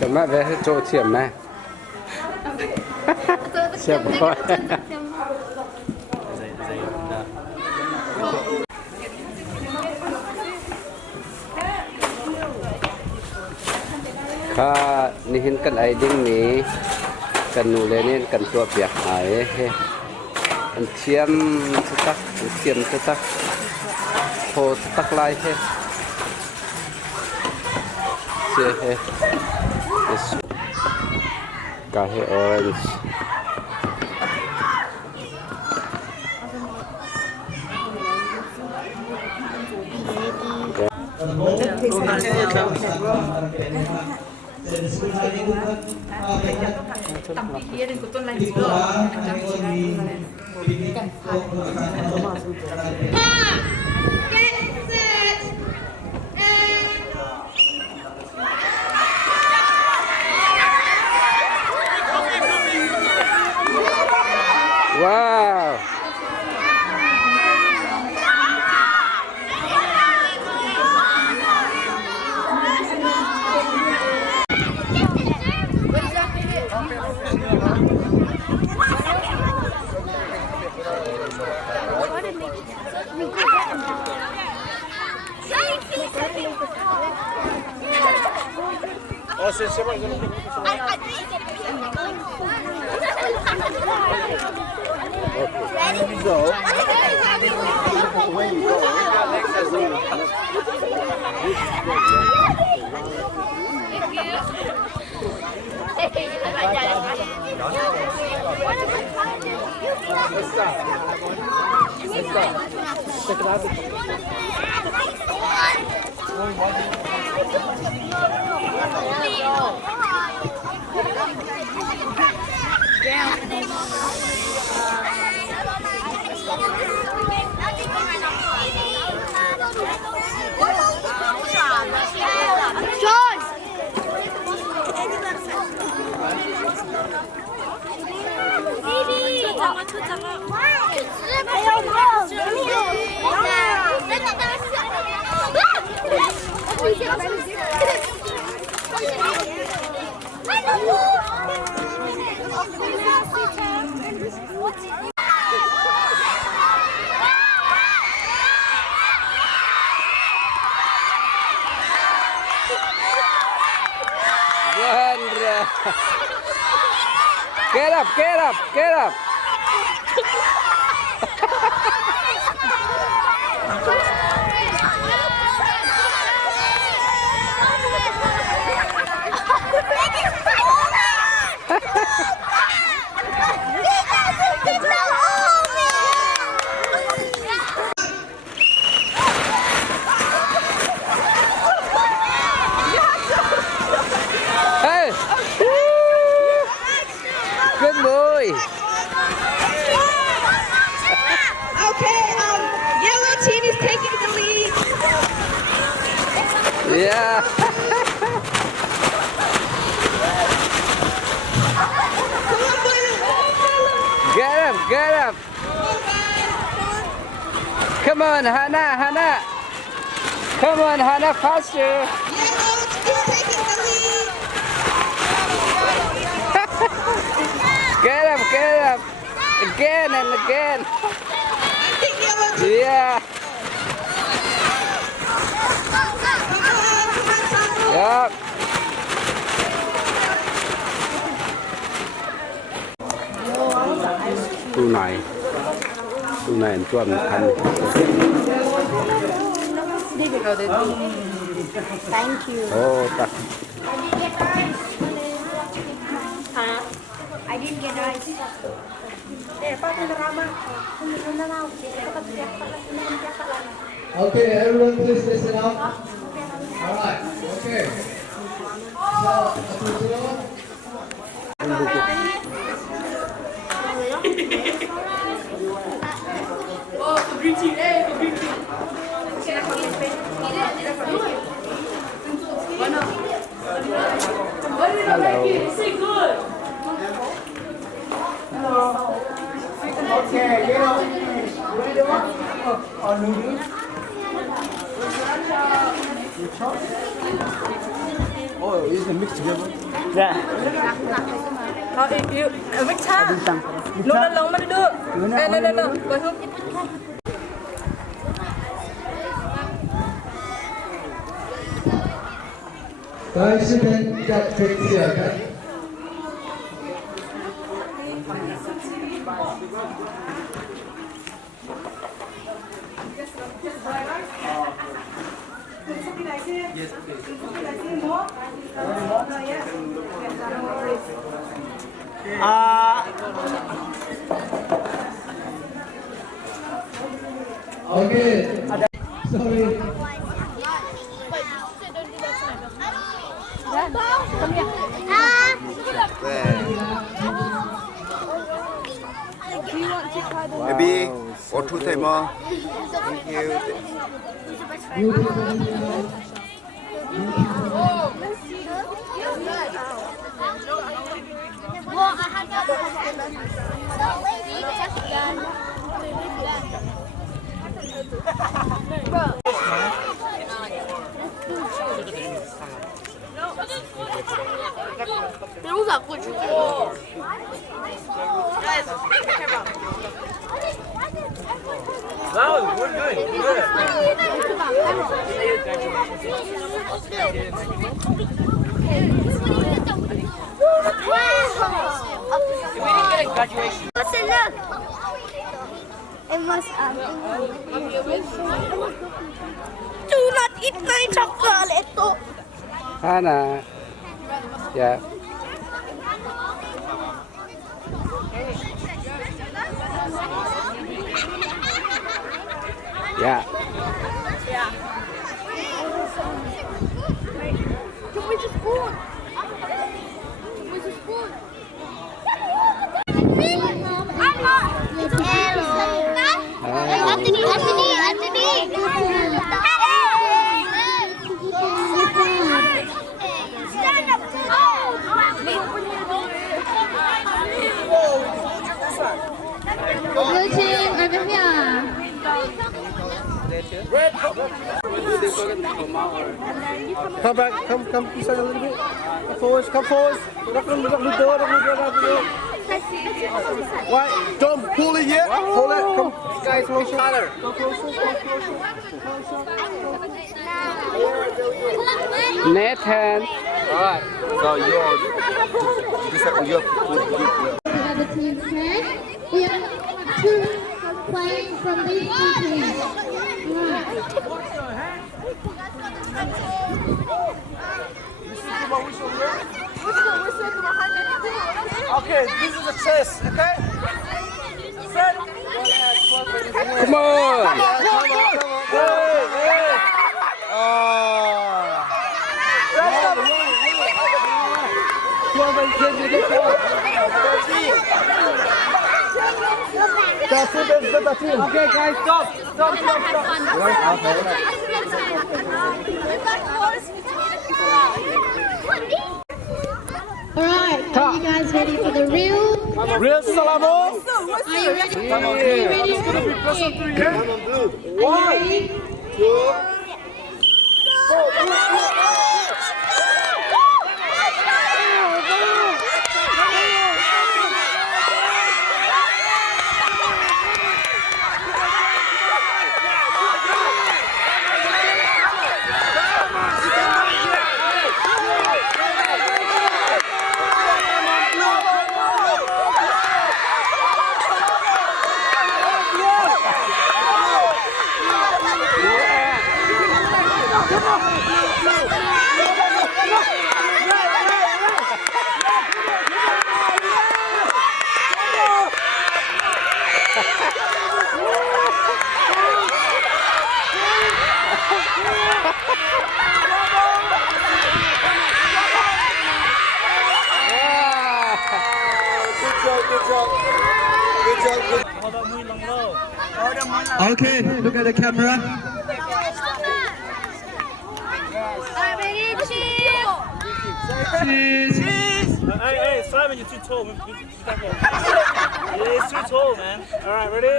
chấm mẹ về chỗ chiếm này chiếm thôiค่ะนี่เห็นกันไอ้ดิ้งนี้กันนูเลยนี่กันตัวเปียกหายอันเทียมสตักเทียมสตักโหสตักลายเฮ้เสียเฮ้กาเฮออเรนจ์Tampilin ko to lang dito. Wow! Oh, c'est bon, ils ont Ready? Go. Away you go. Get up, get up, get up. Hey. Good boy. Okay, yellow team is taking the lead. Yeah. Get up, get up. Come on, Hannah, Hannah. Come on, Hannah, faster. Yellow is taking the lead. Get up, get up. Again and again. I think yellow team. Yeah. Yup. Tu này anh cho mình thành. Thank you. Oh, tak. I didn't get rice. Okay, everyone please listen up. Alright, okay. Oh, for green tea, hey, for green tea. What did I like it? Say good. Okay, you know, what do you want? Or noodles? Oh, is it mixed together? ไม่ช้าลงลงมาดูนั่นไปฮึบ Guys, you can get picked here, okay? Okay. Sorry. Maybe or 2 time more. Thank you. Wow, we're good. What's it look? It must do not eat my chocolate. Hana. Yeah. Yeah. Where's the spoon? Where's the spoon? Anthony. Stand up. Blue team over here. Come back, come inside a little bit. Come forward. Lock the door. Why? Don't pull it yet. Hold it. Come, guys, closer. Come closer. Nathan. Alright. So you're The team's turn. We have 2 playing from these 2 teams. Okay, this is a test, okay? Set. Come on. Hey. Oh. Come on, baby. That's it. Okay, guys, stop. Alright, are you guys ready for the real Salamo. Are you ready? Are you ready? Are you ready? โอเค look at the camera cheese Hey, Simon, you're too tall. Yeah, it's too tall, man. All right, ready?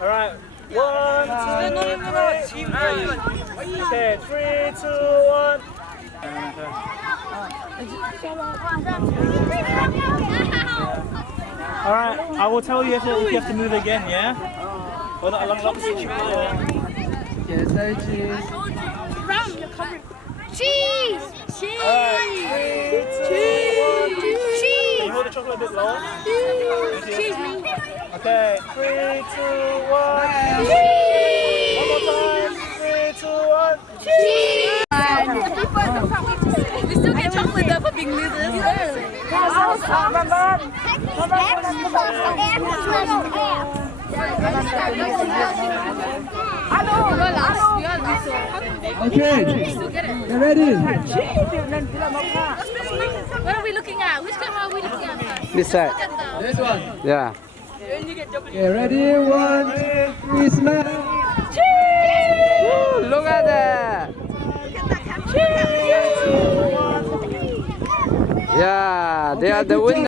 All right. 1, 2, 3. Okay, 3, 2, 1. All right, I will tell you if you have to move again, yeah? Or not along the opposite shoulder, yeah? Yes, say cheese. Cheese! Cheese! Can you hold the chocolate a bit lower? Cheese! Okay, 3, 2, 1. One more time. 3, 2, 1. We still get chocolate though for being losers. Okay, you ready? What are we looking at? Which camera are we looking at first? This side. This one. Yeah. Okay, ready? 1, 2, 3, smile. Woo, look at that. Yeah, they are the winner.